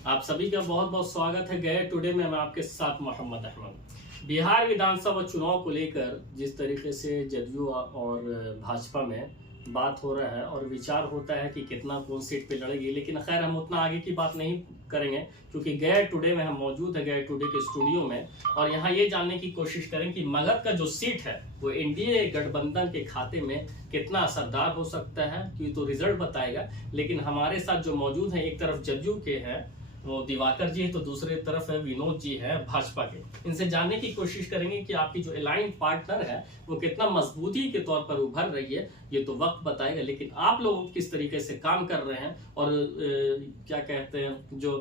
आप सभी का बहुत बहुत स्वागत है। गए टुडे में मैं आपके साथ मोहम्मद अहमद। बिहार विधानसभा चुनाव को लेकर जिस तरीके से जदयू और भाजपा में बात हो रहा है और विचार होता है कि कितना कौन सीट पे लड़ेगी, लेकिन खैर हम उतना आगे की बात नहीं करेंगे क्योंकि गए टुडे में हम मौजूद है, गए टुडे के स्टूडियो में, और यहाँ ये जानने की कोशिश करें कि मगध का जो सीट है वो एनडीए गठबंधन के खाते में कितना असरदार हो सकता है, क्योंकि तो रिजल्ट बताएगा। लेकिन हमारे साथ जो मौजूद है, एक तरफ जदयू के हैं वो दिवाकर जी है, तो दूसरी तरफ है विनोद जी है भाजपा के। इनसे जानने की कोशिश करेंगे कि आपकी जो अलाइन पार्टनर है वो कितना मजबूती के तौर पर उभर रही है, ये तो वक्त बताएगा। लेकिन आप लोग किस तरीके से काम कर रहे हैं और क्या कहते हैं, जो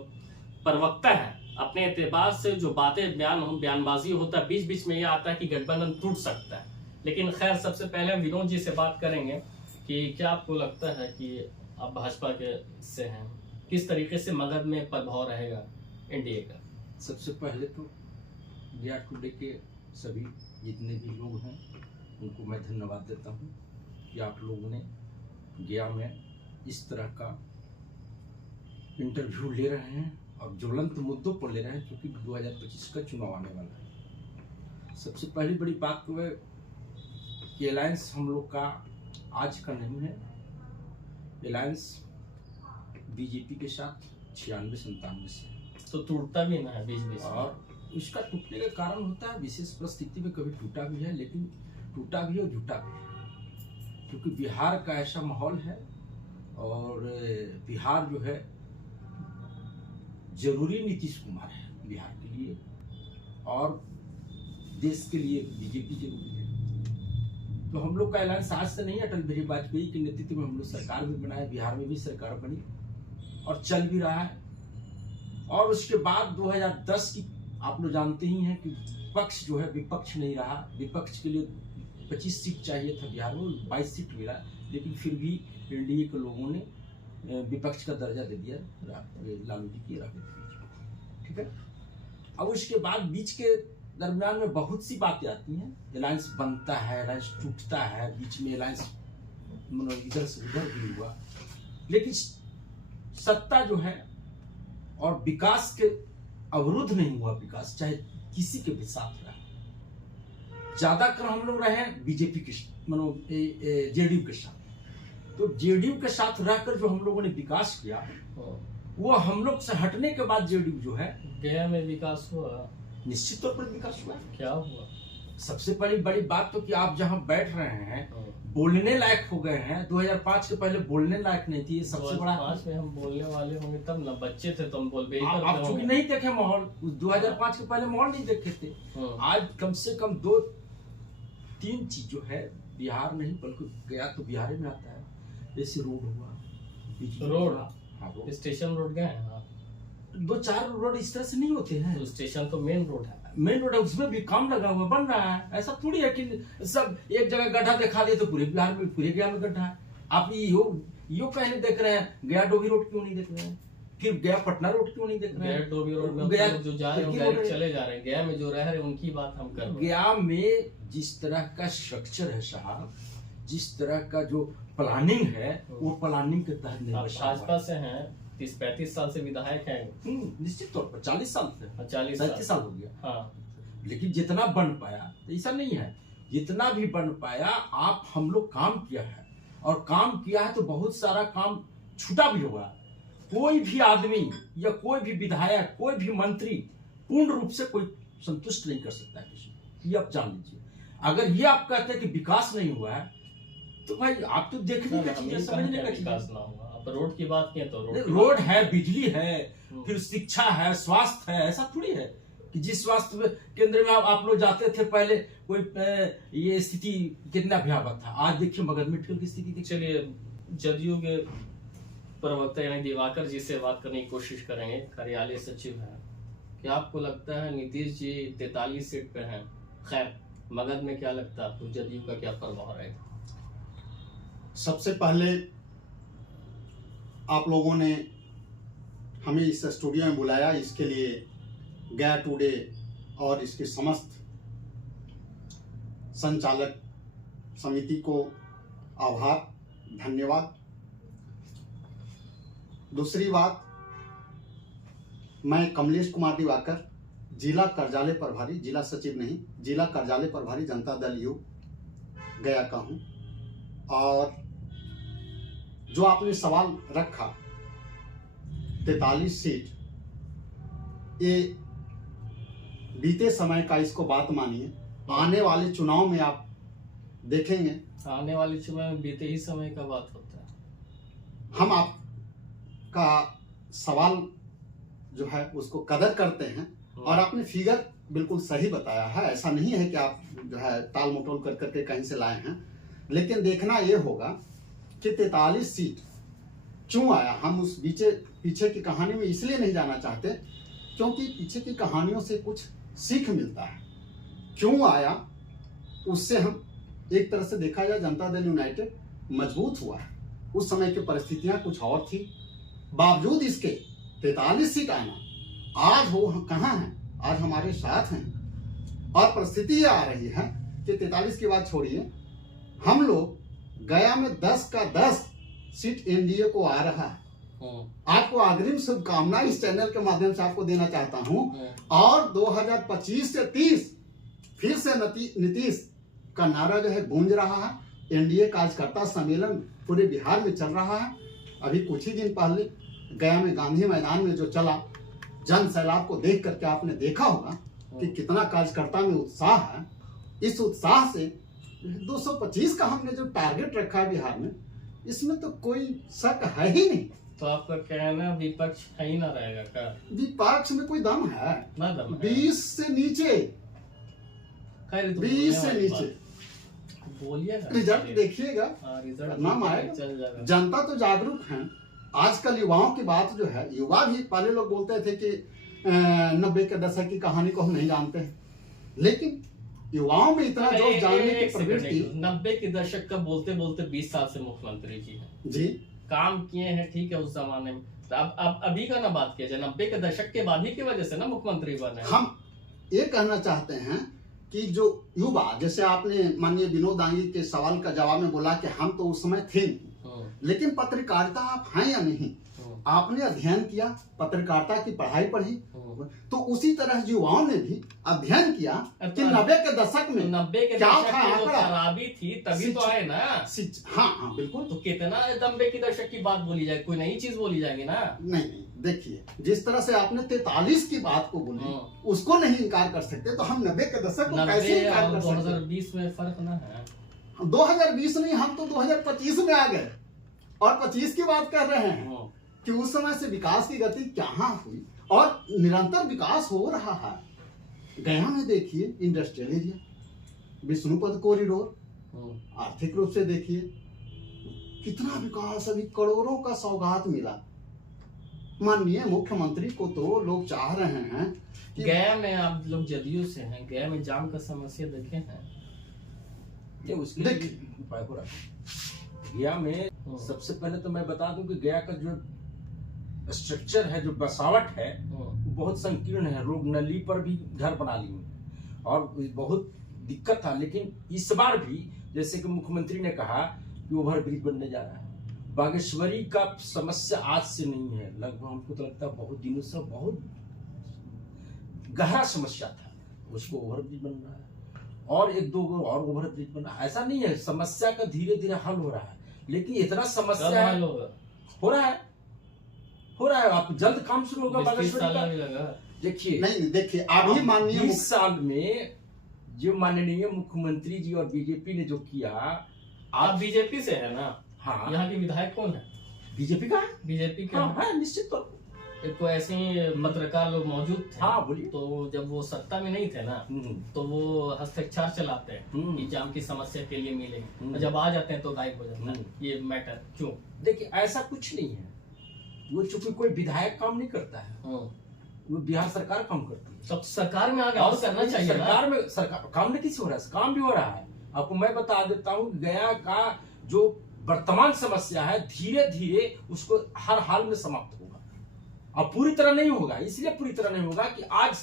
प्रवक्ता है अपने एतबार से जो बातें बयानबाजी होता है, बीच बीच में ये आता है कि गठबंधन टूट सकता है। लेकिन खैर सबसे पहले हम विनोद जी से बात करेंगे कि क्या आपको लगता है कि आप भाजपा के से हैं, किस तरीके से मगध में प्रभाव रहेगा एनडीए का? सबसे पहले तो गया टुडे के सभी जितने भी लोग हैं उनको मैं धन्यवाद देता हूं कि आप लोगों ने गया में इस तरह का इंटरव्यू ले रहे हैं और ज्वलंत मुद्दों पर ले रहे हैं, क्योंकि 2025 का चुनाव आने वाला है। सबसे पहली बड़ी बात तो है कि अलायंस हम लोग का आज का नहीं है। अलायंस बीजेपी के साथ 96-97 से तो टूटता भी ना है बीच बीच में, और इसका टूटने का कारण होता है विशेष परिस्थिति में कभी टूटा भी है, लेकिन टूटा भी और झूठा भी है, क्योंकि बिहार का ऐसा माहौल है और बिहार जो है जरूरी नीतीश कुमार है बिहार के लिए और देश के लिए बीजेपी जरूरी है। तो हम लोग का ऐलान आज से नहीं, अटल बिहारी वाजपेयी के नेतृत्व में हम लोग सरकार भी बनाए, बिहार में भी सरकार बनी और चल भी रहा है। और उसके बाद 2010 की आप लोग जानते ही हैं कि पक्ष जो है विपक्ष नहीं रहा। विपक्ष के लिए 25 सीट चाहिए था बिहार में, 22 सीट मिला, लेकिन फिर भी एनडीए के लोगों ने विपक्ष का दर्जा दे दिया लालू जी की राजनीति। ठीक है, अब उसके बाद बीच के दरमियान में बहुत सी बातें आती हैं। अलायंस बनता है, अलायंस टूटता है, बीच में अलायंस इधर से उधर भी हुआ, लेकिन सत्ता जो है और विकास के अवरुद्ध नहीं हुआ। विकास चाहे किसी के भी साथ रहा, ज्यादातर हम लोग रहे बीजेपी के जेडीयू के साथ। तो जेडीयू के साथ रहकर जो हम लोगों ने विकास किया वो हम लोग से हटने के बाद जेडीयू जो है गया में विकास हुआ, निश्चित तौर पर विकास हुआ। क्या हुआ? सबसे बड़ी बात तो कि आप जहां बैठ रहे हैं बोलने लायक हो गए हैं। 2005 के पहले बोलने लायक नहीं थी, ये सबसे बड़ा। 2005 में हम बोलने वाले होंगे तब ना, बच्चे थे तो हम बोल भी आप चूंकि नहीं देखे माहौल, 2005 के पहले माहौल नहीं देखे थे। आज कम से कम 2-3 चीज जो है बिहार नहीं बल्कि गया तो बिहार में आता है, जैसे रोड हुआ, रोड, हाँ स्टेशन रोड गए हैं आप? 2-4 रोड इस तरह से नहीं होते हैं। तो स्टेशन तो मेन रोड है, मेन रोड है, उसमें भी काम लगा हुआ बन रहा है। ऐसा थोड़ी है कि सब एक जगह गड्ढा दिखा दे तो पूरे बिहार में, पूरे गया में गड्ढा है। आप यो कहने देख रहे हैं गया डोभी रोड क्यों नहीं देख रहे हैं, फिर गया पटना रोड क्यों नहीं देख रहे हैं? गया डोभी रोड में गया जो जा रहे हैं चले जा रहे हैं, गया में जो रह रहे हैं उनकी बात हम कर रहे हैं। गया में जिस तरह का स्ट्रक्चर है साहब, जिस तरह का जो प्लानिंग है वो प्लानिंग के तहत नहीं। भाजपा से हैं, 30-35 साल से विधायक हैं। निश्चित तौर पर 40 साल से, 40 साल हो गया। हाँ, लेकिन जितना बन पाया ऐसा नहीं है, जितना भी बन पाया आप हम लोग काम किया है, और काम किया है तो बहुत सारा काम छूटा भी होगा। कोई भी आदमी या कोई भी विधायक, कोई भी मंत्री पूर्ण रूप से कोई संतुष्ट नहीं कर सकता है किसी को, ये आप जान लीजिए। अगर ये आप कहते हैं कि विकास नहीं हुआ है तो भाई आप तो देखने का चीज, समझने का चीज। विकास ना हुआ, अब रोड की बात की तो रोड है, बिजली है, फिर शिक्षा है, स्वास्थ्य है। ऐसा थोड़ी है कि जिस स्वास्थ्य केंद्र में आप लोग जाते थे पहले, कोई ये स्थिति कितना भयावह था। आज देखिए मगध मेडिकल की स्थिति। चलिए जदयू के प्रवक्ता यानी दिवाकर जी से बात करने की कोशिश करेंगे, कार्यालय सचिव हैं। क्या आपको लगता है नीतीश जी 43 सीट पे हैं, खैर मगध में क्या लगता है आपको जदयू का क्या प्रभाव रहेगा? सबसे पहले आप लोगों ने हमें इस स्टूडियो में बुलाया, इसके लिए गया टुडे और इसके समस्त संचालक समिति को आभार, धन्यवाद। दूसरी बात, मैं कमलेश कुमार दिवाकर, जिला कार्यालय प्रभारी, जिला सचिव नहीं, जिला कार्यालय प्रभारी जनता दल यू गया का हूँ। और जो आपने सवाल रखा 43 सीट, ये बीते समय का इसको बात मानिए, आने वाले चुनाव में आप देखेंगे। आने वाले चुनाव में बीते ही समय का बात होता है। हम आपका सवाल जो है उसको कदर करते हैं और आपने फिगर बिल्कुल सही बताया है। ऐसा नहीं है कि आप जो है टाल मटोल कर करके कहीं से लाए हैं, लेकिन देखना ये होगा कि 43 सीट क्यों आया। हम उस पीछे की कहानी में इसलिए नहीं जाना चाहते क्योंकि पीछे की कहानियों से कुछ सीख मिलता है। क्यों आया उससे हम एक तरह से देखा जाए, जनता दल यूनाइटेड मजबूत हुआ है। उस समय की परिस्थितियां कुछ और थी, बावजूद इसके 43 सीट आना, आज वो कहाँ हैं? आज हमारे साथ हैं। और परिस्थिति ये आ रही है कि 43 की बात छोड़िए, हम लोग गया में 10 का 10 सीट एनडीए को आ रहा है। आपको अग्रिम शुभकामनाएं इस चैनल के माध्यम से आपको देना चाहता हूं। और 2025 से 30 फिर से नीतीश का नारा जो है गूंज रहा है। एनडीए कार्यकर्ता सम्मेलन पूरे बिहार में चल रहा है। अभी कुछ ही दिन पहले गया में गांधी मैदान में जो चला जन सैलाब को देख करके आपने देखा होगा कि कितना कार्यकर्ता में उत्साह है। इस उत्साह से 225 का हमने जो टारगेट रखा है बिहार में, इसमें तो कोई शक है ही नहीं। तो आपका कहना विपक्ष है ही ना रहेगा क्या? विपक्ष में कोई दम है ना? दम है 20 से नीचे, 20 से नीचे। बोलिए, रिजल्ट देखिएगा, नाम आएगा। जनता तो जागरूक है। आजकल युवाओं की बात जो है, युवा भी पहले लोग बोलते थे कि 90 के दशक की कहानी को हम नहीं जानते हैं, लेकिन युवाओं में इतना जोश जानने की प्रवृत्ति। 90 के दशक का बोलते बोलते 20 साल से मुख्यमंत्री जी हैं जी, काम किए हैं, ठीक है, उस जमाने में। अब अभी का ना बात किया जाए, 90 के दशक के बाद ही की वजह से ना मुख्यमंत्री बने। हम ये कहना चाहते हैं कि जो युवा, जैसे आपने माननीय विनोद आंगी के सवाल का जवाब में बोला कि हम तो उस समय थे नहीं, लेकिन पत्रकारिता आप हैं या नहीं, आपने अध्ययन किया, पत्रकारिता की पढ़ाई पढ़ी, तो उसी तरह युवाओं ने भी अध्ययन किया कि 90 के दशक में 90 के क्या दशक था में जो आंकड़ा? खराबी थी तभी तो आए ना। हाँ हाँ बिल्कुल। तो कितना 90 के दशक की बात बोली जाए, कोई नई चीज बोली जाएगी ना? नहीं, देखिए, जिस तरह से आपने 43 की बात को बोली, उसको नहीं इनकार कर सकते, तो हम 90 के दशक को कैसे इनकार कर सकते? 2020 में फर्क ना है। 2020 नहीं, हम तो 2025 में आ गए और 25 की बात कर रहे हैं कि उस समय से विकास की गति कहाँ हुई और निरंतर विकास हो रहा है। गया में देखिए इंडस्ट्रियल एरिया, विष्णुपद कॉरिडोर, आर्थिक रूप से देखिए कितना विकास, अभी करोड़ों का सौगात मिला। माननीय मुख्यमंत्री को तो लोग चाह रहे हैं कि गया में, आप लोग जदयू से हैं, गया में जाम का समस्या देखे हैं? ये उसके लिए उपाय हो रहा है। गया में सबसे पहले तो मैं बता दूं कि गया का जो स्ट्रक्चर है, जो बसावट है, वो बहुत संकीर्ण है। लोग नली पर भी घर बना लिए और बहुत दिक्कत था। लेकिन इस बार भी जैसे कि मुख्यमंत्री ने कहा कि ओवरब्रिज बनने जा रहा है। बागेश्वरी का समस्या आज से नहीं है, लगभग हमको तो लगता है बहुत दिनों से बहुत गहरा समस्या था, उसको ओवरब्रिज बन रहा है और एक दो और ओवरब्रिज बन रहा है। ऐसा नहीं है, समस्या का धीरे धीरे हल हो रहा है, लेकिन इतना समस्या हो रहा है। आप जल्द काम शुरू होगा बागेश्वरी का। देखिए नहीं, देखिए अभी माननीय 20 साल में जो माननीय मुख्यमंत्री जी और बीजेपी ने जो किया। आप बीजेपी से है ना? हाँ। यहाँ के विधायक कौन है? बीजेपी का? बीजेपी का है निश्चित तौर पर। तो ऐसे ही पत्रकार लोग मौजूद थे। हाँ बोलिए। तो जब वो सत्ता में नहीं थे ना, तो वो हस्ताक्षर चलाते हैं कि जाम की समस्या के लिए मिलेंगे, और जब आ जाते हैं तो गायब हो जाता है ये मैटर। क्यों? देखिए ऐसा कुछ नहीं है, वो चूंकि कोई विधायक काम नहीं करता है, वो बिहार सरकार काम करती है। तो सरकार में आगे और करना चाहिए। सरकार में सरकार काम नहीं किसी हो रहा है, काम भी हो रहा है। आपको मैं बता देता हूँ, गया का जो वर्तमान समस्या है धीरे धीरे उसको हर हाल में समाप्त होगा। अब पूरी तरह नहीं होगा, इसलिए पूरी तरह नहीं होगा कि आज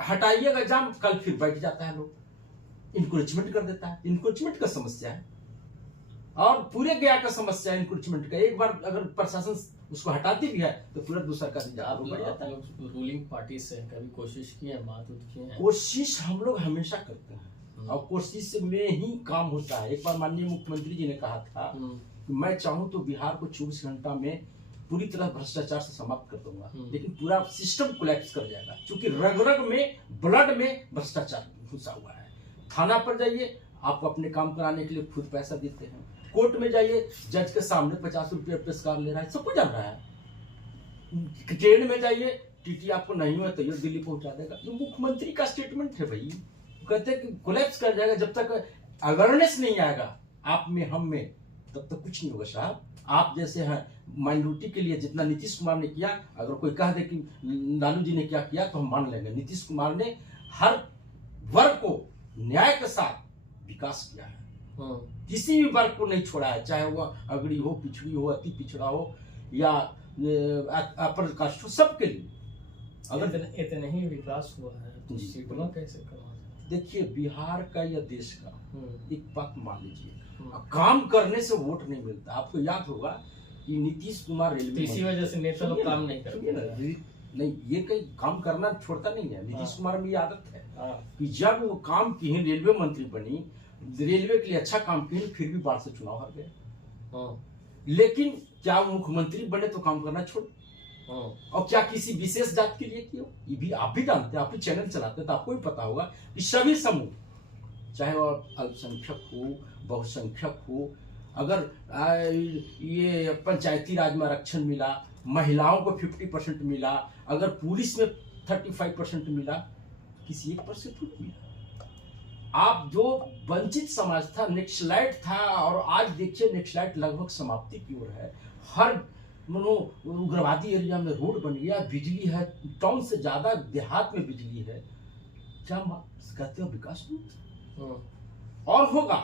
हटाइएगा जाम, कल फिर बैठ जाता है, लोग इंक्रोचमेंट कर देता है। इंक्रोचमेंट का समस्या है और पूरे गया का समस्या इंक्रोचमेंट का। एक बार अगर प्रशासन उसको हटाती भी है तो तुरंत दूसरा का आप बढ़ जाता है। लोग रूलिंग पार्टी से कभी कोशिश की है, बात उठ की है? कोशिश हम लोग हमेशा करते हैं और कोशिश में ही काम होता है। एक बार माननीय मुख्यमंत्री जी ने कहा था कि मैं चाहूं तो बिहार को 24 घंटा में पूरी तरह भ्रष्टाचार से समाप्त कर दूंगा, लेकिन पूरा सिस्टम कोलैप्स कर जाएगा क्योंकि रग रग में, ब्लड में भ्रष्टाचार घुसा हुआ है। थाना पर जाइए, आपको अपने काम कराने के लिए खुद पैसा देते हैं। कोर्ट में जाइए, जज के सामने 50 रुपये पुरस्कार ले रहा है, सब कुछ जान रहा है। ट्रेन में जाइए, टीटी आपको नहीं हुआ तो ये दिल्ली पहुंचा देगा। ये मुख्यमंत्री का स्टेटमेंट है भाई, कहते हैं कि कोलैप्स कर जाएगा। जब तक अवेयरनेस नहीं आएगा आप में, हम में, तब तक कुछ नहीं होगा साहब। आप जैसे हैं माइनॉरिटी के लिए जितना नीतीश कुमार ने किया, अगर कोई कह दे कि लालू जी ने क्या किया तो हम मान लेंगे। नीतीश कुमार ने हर वर्ग को न्याय के साथ विकास किया है, किसी भी वर्ग को नहीं छोड़ा है, चाहे वो अगड़ी हो, पिछड़ी हो, अति पिछड़ा हो या अपर कास्ट हो, सबके लिए। अगर इतना ही विकास हुआ है तो सीटों कैसे करवा? देखिए, बिहार का या देश का एक बात मान लीजिए, काम करने से वोट नहीं मिलता। आपको याद होगा कि नीतीश कुमार रेलवे, इसी वजह से नेता लोग काम नहीं करते। नहीं, ये कहीं काम करना छोड़ता नहीं है। नीतीश कुमार में ये आदत है कि जब वो काम की, रेलवे मंत्री बनी, रेलवे के लिए अच्छा काम किए, फिर भी बाढ़ से चुनाव हार गए। लेकिन क्या वो मुख्यमंत्री बने तो काम करना छोड़, और क्या किसी विशेष जात के लिए किया? ये भी आप भी जानते हैं, आप भी चैनल चलाते हैं तो आपको भी पता होगा कि सभी समूह, चाहे वो अल्पसंख्यक हो, बहुसंख्यक हो, अगर ये पंचायती राज में आरक्षण मिला, महिलाओं को 50% मिला, अगर पुलिस में 35% मिला, किसी एक पर से थोड़ी मिला। आप जो वंचित समाज था, नेक्सलाइट था, और आज देखिए नेक्सलाइट लगभग समाप्ति की ओर है। हर उग्रवादी एरिया में रोड बन गया, बिजली है, टाउन से ज्यादा देहात में बिजली है। क्या कहते हो विकास नहीं? और होगा।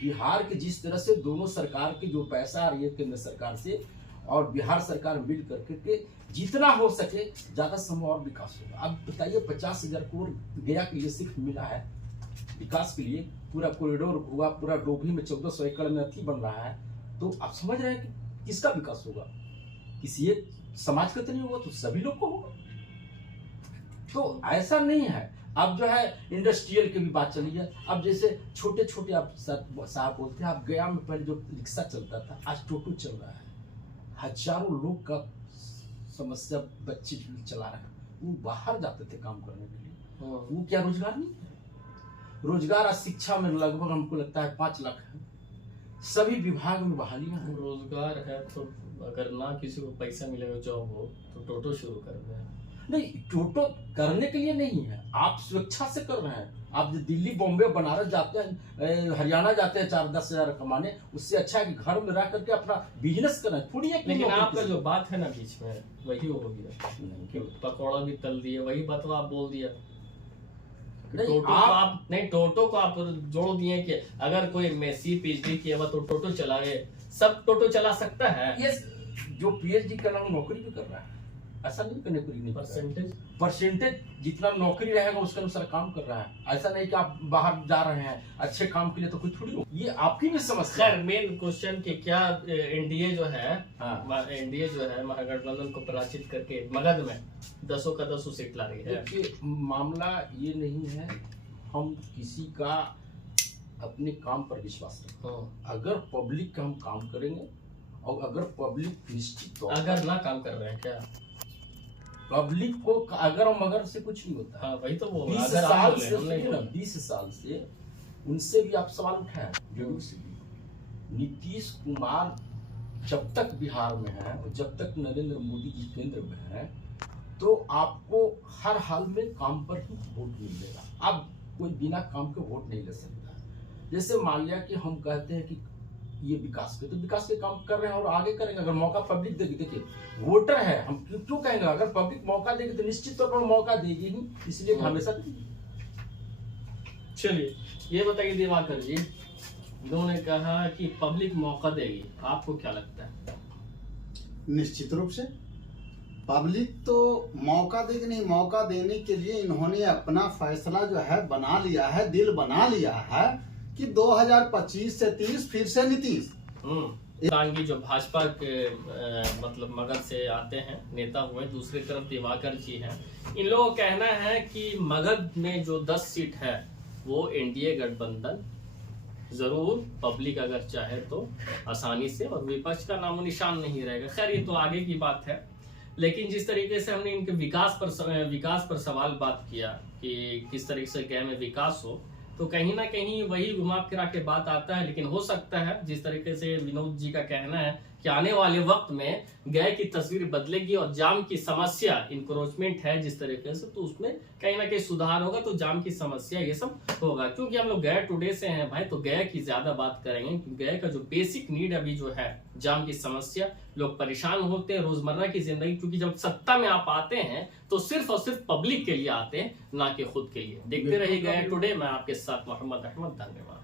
बिहार के जिस तरह से दोनों सरकार की जो पैसा आ रही है केंद्र सरकार से और बिहार सरकार मिल करके जितना हो सके ज्यादा संभव और विकास होगा। अब बताइए 50,000 करोड़ गया के लिए सिर्फ मिला है विकास के लिए, पूरा कॉरिडोर हुआ, पूरा डोभी में 1400 एकड़ में अथी बन रहा है, तो आप समझ रहे हैं कि किसका विकास होगा? किसी एक समाज का तो नहीं होगा, तो सभी लोग को होगा। तो ऐसा नहीं है। अब जो है इंडस्ट्रियल की भी बात चली है। अब जैसे छोटे छोटे, आप साहब बोलते हैं, आप गया में पहले जो रिक्शा चलता था, आज टोटो चल रहा है। हजारों लोग का समस्या, बच्चे चला रहे हैं, वो बाहर जाते थे काम करने के लिए। वो क्या रोजगार नहीं है? रोजगार आज शिक्षा में लगभग हमको लगता है 5 लाख है। सभी विभाग में बहालियां हैं। रोजगार है तो अगर ना किसी को पैसा मिलेगा, जॉब हो, तो टोटो शुरू कर दें। नहीं, टोटो करने के लिए नहीं है, आप स्वेच्छा से कर रहे हैं। आप जो दिल्ली, बॉम्बे, बनारस जाते हैं, हरियाणा जाते हैं 4-10 हजार कमाने, उससे अच्छा है कि घर में रह करके अपना बिजनेस करना है। थोड़ी एक, लेकिन आपका जो बात है ना बीच में, वही हो गया, पकौड़ा भी तल दिए, वही बात आप बोल दिया। टोटो को आप जोड़ दिए कि अगर कोई मेसी पीएचडी किया हुआ तो टोटो चलाए, सब टोटो चला सकता है। ये जो पीएचडी कर रहा है नौकरी भी कर रहा है, ऐसा नहीं करने को नहीं। परसेंटेज जितना नौकरी रहेगा उसके अनुसार काम कर रहा है। ऐसा नहीं कि आप बाहर जा रहे हैं अच्छे काम के लिए तो कोई थोड़ी हो। ये आपकी भी समस्या। खैर, मेन क्वेश्चन कि क्या एनडीए जो है, एनडीए जो है महागठबंधन को पराजित करके मगध में 10 का 10 सीट ला रही है। देखिए, मामला ये नहीं है हम किसी का अपने काम पर विश्वास रखें। अगर पब्लिक का हम काम करेंगे और अगर पब्लिक निश्चित तो, अगर ना काम कर रहे हैं क्या पब्लिक को, अगर और मगर से कुछ नहीं होता। हाँ, वही तो वो 20 साल से 20 साल से उनसे भी आप सवाल उठाए जरूर से भी। नीतीश कुमार जब तक बिहार में है और जब तक नरेंद्र मोदी जी केंद्र में है, तो आपको हर हाल में काम पर ही वोट मिलेगा। अब कोई बिना काम के वोट नहीं ले सकता। जैसे मान लिया कि हम कहते हैं कि ये विकास के, तो विकास के काम कर रहे हैं और आगे करेंगे। अगर मौका पब्लिक देगी, देखिए वोटर है, हम क्यों कहेंगे? अगर पब्लिक मौका देगी तो निश्चित तौर पर मौका देगी ही, इसलिए हमेशा देगी। चलिए, ये बताइए दिवाकर जी, उन्होंने कहा कि पब्लिक मौका देगी, आपको क्या लगता है? निश्चित रूप से पब्लिक तो मौका देगी नहीं, मौका देने के लिए इन्होंने अपना फैसला जो है बना लिया है, दिल बना लिया है कि 2025 से 30 फिर से नीतीश। कांगी जो भाजपा के मतलब मगध से आते हैं, नेता हुए, दूसरी तरफ दिवाकर जी हैं। इन लोगों का कहना है कि मगध में जो 10 सीट है वो एनडीए गठबंधन जरूर पब्लिक अगर चाहे तो आसानी से, और विपक्ष का नामो निशान नहीं रहेगा। खैर ये तो आगे की बात है, लेकिन जिस तरीके से हमने इनके विकास पर सवाल बात किया कि किस तरीके से गया में विकास हो, तो कहीं ना कहीं वही घुमा फिरा के बात आता है। लेकिन हो सकता है जिस तरीके से विनोद जी का कहना है कि आने वाले वक्त में गया की तस्वीर बदलेगी और जाम की समस्या, इंक्रोचमेंट है जिस तरीके से, तो उसमें कहीं ना कहीं सुधार होगा, तो जाम की समस्या ये सब होगा। क्योंकि हम लोग गया टुडे से हैं भाई, तो गया की ज्यादा बात करेंगे क्योंकि गया का जो बेसिक नीड अभी जो है जाम की समस्या, लोग परेशान होते हैं रोजमर्रा की जिंदगी। क्योंकि जब सत्ता में आप आते हैं तो सिर्फ और सिर्फ पब्लिक के लिए आते हैं, ना कि खुद के लिए। देखते रहिए गया टुडे, मैं आपके साथ मोहम्मद अहमद, धन्यवाद।